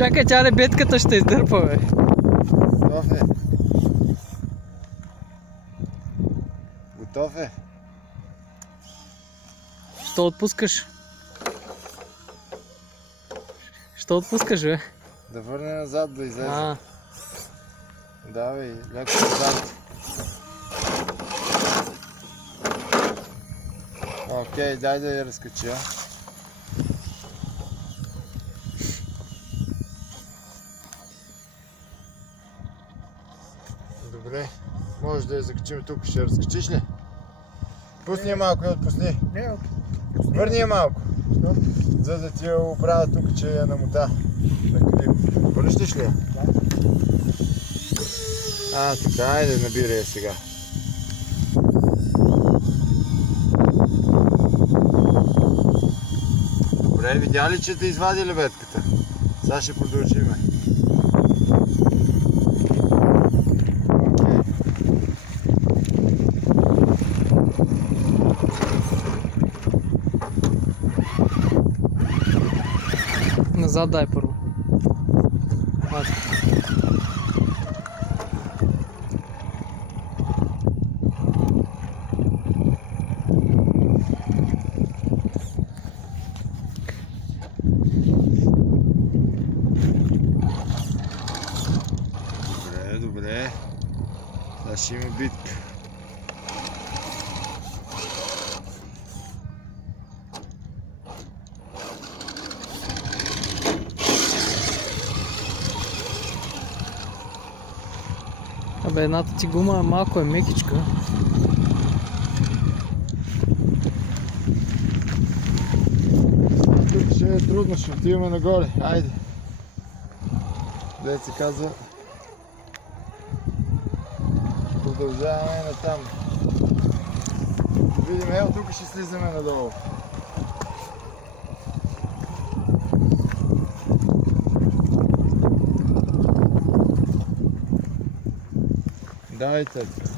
Чакай, тя не бедката ще издърпа, бе. Готов е. Готов е. Що отпускаш? Що отпускаш, бе? Да върне назад, да излезе. А, Давай, леко назад. Окей, дай да я разкача. Добре, може да я закачим тук. Ще разкачиш ли? Пусни я малко и отпусни. Не, Върни я малко. За да ти я оправя тук, че я намота. Връщаш ли я? Да. Така, айде набирай я сега. Добре, видя ли, че те извади лебедката? Сега ще продължиме. назад дай първо. Добре. Сега ще има битка. Абе, едната ти гума малко е мекичка. Тук ще е трудно, ще отиваме нагоре. Айде. Дето се казва. Продължаваме натам. Видим, ето тук ще слизаме надолу. Давайте.